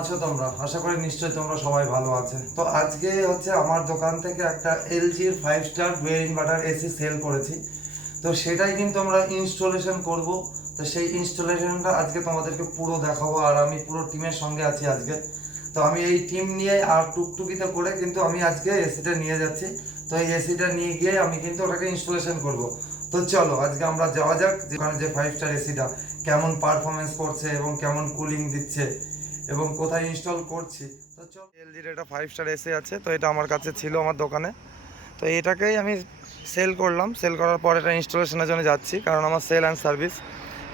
আছো তোমরা? আশা করি নিশ্চয়ই তোমরা সবাই ভালো আছে। তো আজকে হচ্ছে আমার দোকান থেকে একটা এলজির five star dual inverter AC sell করেছি। তো সেটাই কিন্তু আমরা ইনস্টলেশন করব। তো সেই ইনস্টলেশনটা আজকে তোমাদেরকে পুরো দেখাবো আর আমি পুরো টিমের সঙ্গে আছি আজকে। তো আমি এই টিম নিয়ে আর টুকটুকিতে করে কিন্তু আমি আজকে এসিটা নিয়ে যাচ্ছি। তো এই এসিটা নিয়ে গিয়ে আমি কিন্তু ওটাকে ইনস্টলেশন করব। তো চলো, আজকে আমরা যাওয়া যাক। যেখানে যে ফাইভ স্টার এসিটা কেমন পারফরমেন্স করছে এবং কেমন কুলিং দিচ্ছে। এবং কোথায় ইনস্টল করছি, তো চল। এলজির এটা ফাইভ স্টার এসে আছে, তো এটা আমার কাছে ছিল আমার দোকানে। তো এটাকেই আমি সেল করলাম সেল করার পর এটা ইনস্টলেশনের জন্য যাচ্ছি, কারণ আমার সেল অ্যান্ড সার্ভিস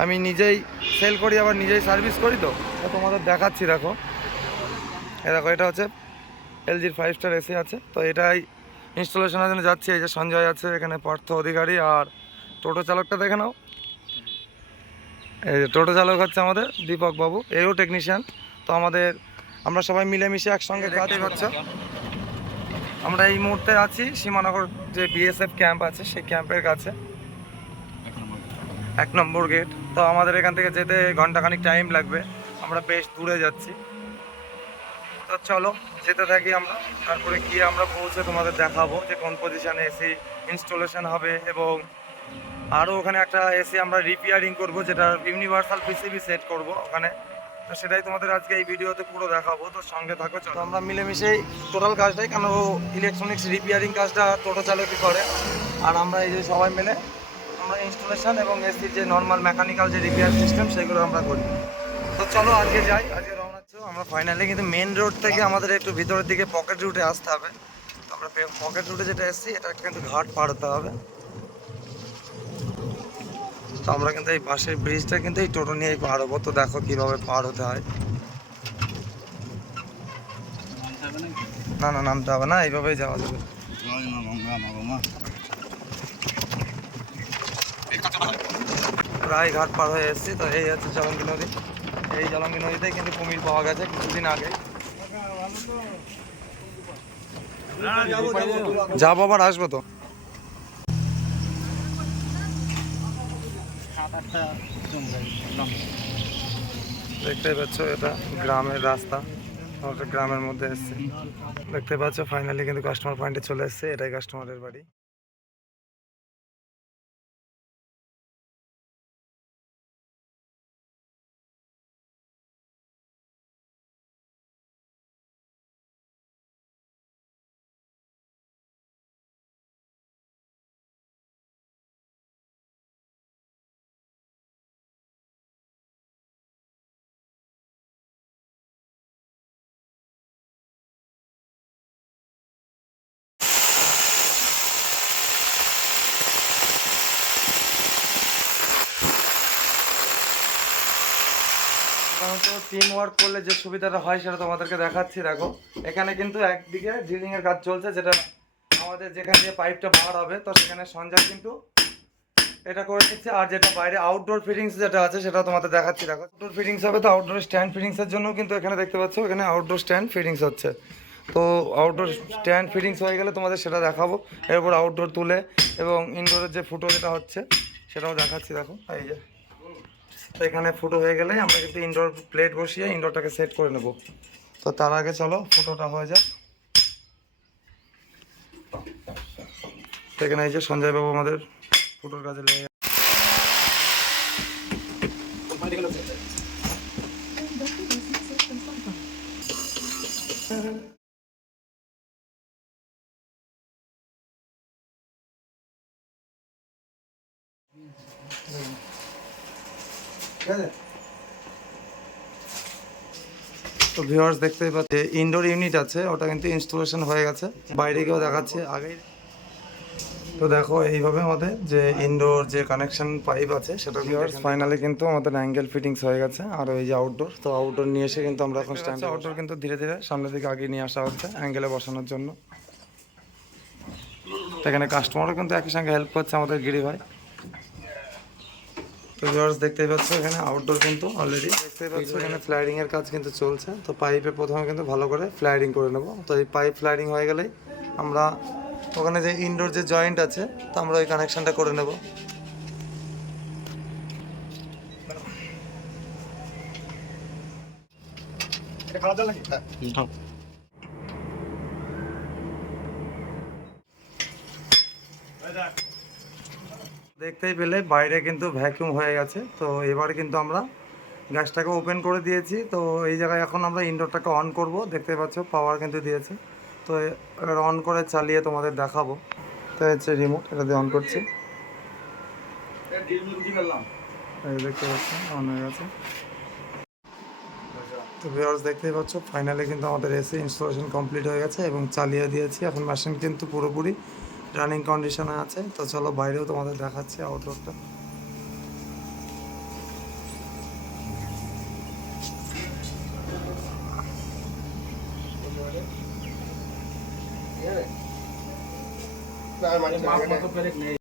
আমি নিজেই সেল করি, আবার নিজেই সার্ভিস করি তো তোমাদের দেখাচ্ছি, দেখো। এ দেখো, এটা হচ্ছে এলজির ফাইভ স্টার এসি আছে, তো এটাই ইনস্টলেশনের জন্য যাচ্ছি। এই যে সঞ্জয় আছে, এখানে পার্থ অধিকারী আর টোটো চালকটা দেখে নাও। এই যে টোটো চালক হচ্ছে আমাদের দীপক বাবু, এও টেকনিশিয়ান তো আমাদের আমরা সবাই মিলেমিশে একসঙ্গে কাজ করছে। আমরা এই মুহূর্তে আছি সীমানগর যে বিএসএফ ক্যাম্প আছে সেই ক্যাম্পের কাছে। এক নম্বর গেট তো আমাদের এখান থেকে যেতে ঘন্টাখানিক টাইম লাগবে। আমরা বেশ দূরে যাচ্ছি। তো চলো যেতে থাকি আমরা। তারপরে গিয়ে আমরা পৌঁছে তোমাদের দেখাবো যে কোন পজিশনে এসি ইনস্টলেশন হবে এবং আরও ওখানে একটা এসি আমরা রিপেয়ারিং করব যেটা ইউনিভার্সাল পিসিবি সেট করব ওখানে। তো সেটাই তোমাদের আজকে এই ভিডিওতে পুরো দেখাবো, তো সঙ্গে থাকো, চলো। আমরা মিলেমিশেই টোটাল কাজটাই কেন ইলেকট্রনিক্স রিপেয়ারিং কাজটা টোটো চালকই করে। আর আমরা এই যে সবাই মিলে আমরা ইনস্টলেশন এবং এসির যে নর্মাল মেকানিক্যাল যে রিপেয়ার সিস্টেম সেগুলো আমরা করি। তো চলো আজকে যাই, আজকে রওনা। আমরা ফাইনালি কিন্তু মেন রোড থেকে আমাদের একটু ভিতরের দিকে পকেট রুটে আসতে হবে। আমরা পকেট রুটে যেটা এসেছি, এটা কিন্তু ঘাট পার হতে হবে। তো আমরা কিন্তু এই পাশের ব্রিজটা কিন্তু এই টোটো নিয়েই পার হব। তো দেখো কীভাবে পার হতে হয়। না না নামতে হবে না এইভাবেই যাওয়া যাবে। প্রায় ঘাট পার হয়ে এসেছি তো এই হচ্ছে জলঙ্গি নদী। এই জলঙ্গি নদীতে কিন্তু কুমির পাওয়া গেছে কিছুদিন আগে। যাব আবার আসব তো। দেখতে পাচ্ছ, এটা গ্রামের রাস্তা। আমরা গ্রামের মধ্যে এসছে। দেখতে পাচ্ছ ফাইনালি কিন্তু কাস্টমার পয়েন্টে চলে এসছে। এটাই কাস্টমারের বাড়ি। সাধারণত টিম ওয়ার্ক করলে যে সুবিধাটা হয় সেটা তোমাদেরকে দেখাচ্ছি, দেখো। এখানে কিন্তু একদিকে ড্রিলিং এর কাজ চলছে, যেটা আমাদের যেখানে যে পাইপটা বার হবে, তো সেখানে সঞ্জয় কিন্তু এটা করে দিচ্ছে। আর যেটা বাইরে আউটডোর ফিটিংস যেটা আছে, সেটা তোমাদের দেখাচ্ছি, দেখো। আউটডোর ফিটিংস হবে তো আউটডোর স্ট্যান্ড ফিটিংসের জন্য কিন্তু এখানে দেখতে পাচ্ছ, এখানে আউটডোর স্ট্যান্ড ফিটিংস হচ্ছে। তো আউটডোর স্ট্যান্ড ফিটিংস হয়ে গেলে তোমাদের সেটা দেখাবো। এরপর আউটডোর তুলে এবং ইনডোরের যে ফুটো যেটা হচ্ছে, সেটাও দেখাচ্ছি, দেখো। এই যে। তো এখানে ফুটো হয়ে গেলে আমরা কিন্তু ইনডোর প্লেট বসিয়ে ইনডোরটাকে সেট করে নেব তো তার আগে চলো ফুটোটা হয়ে যাক তো এখানে এই যে সঞ্জয় বাবু আমাদের ফুটোর কাজে লেগে। ঠিক আছে তো ভিউয়ার্স দেখতেই পাচ্ছে ইনডোর ইউনিট আছে ওটা কিন্তু ইনস্টলেশন হয়ে গেছে। বাইরে গিয়েও দেখাচ্ছে আগেই। তো দেখো এইভাবে আমাদের যে ইনডোর যে কানেকশন পাইপ আছে সেটা ভিউয়ার্স ফাইনালি কিন্তু আমাদের অ্যাঙ্গেল ফিটিংস হয়ে গেছে। আর ওই যে আউটডোর তো আউটডোর নিয়ে এসে কিন্তু আমরা এখন স্ট্যান্ড আউটডোর কিন্তু ধীরে ধীরে সামনের দিকে আগে নিয়ে আসা হচ্ছে অ্যাঙ্গেলে বসানোর জন্য। তো এখানে কাস্টমারও কিন্তু একই সঙ্গে হেল্প করছে আমাদের গিরি ভাই। তো ভিউয়ার্স দেখতেই পাচ্ছ এখানে আউটডোর কিন্তু অলরেডি দেখতেই পাচ্ছ এখানে ফ্লাইডিং এর কাজ কিন্তু চলছে। তো পাইপে প্রথমে কিন্তু ভালো করে ফ্লাইডিং করে নেব। তো এই পাইপ ফ্লাইডিং হয়ে গেলেই আমরা ওখানে যে ইনডোর যে জয়েন্ট আছে তো আমরা ওই কানেকশনটা করে নেব। দেখতেই পেলে বাইরে কিন্তু ভ্যাকিউম হয়ে গেছে। তো এবার কিন্তু আমরা গ্যাসটাকে ওপেন করে দিয়েছি। তো এই জায়গায় এখন আমরা ইনডোরটাকে অন করব। দেখতে পাচ্ছ পাওয়ার কিন্তু দিয়েছে। তো এবার অন করে চালিয়ে তোমাদের দেখাবো। তো হচ্ছে রিমোট এটা দিয়ে অন করছি। দেখতে অন হয়ে গেছে। তো ভিউয়ার্স দেখতেই পাচ্ছ ফাইনালি কিন্তু আমাদের এসি ইনস্টলেশন কমপ্লিট হয়ে গেছে এবং চালিয়ে দিয়েছি। এখন মেশিন কিন্তু পুরোপুরি রানিং কন্ডিশনে আছে তো চলো বাইরেও তোমাদের দেখাচ্ছি আউটডোরটা মাপ মতো নেই।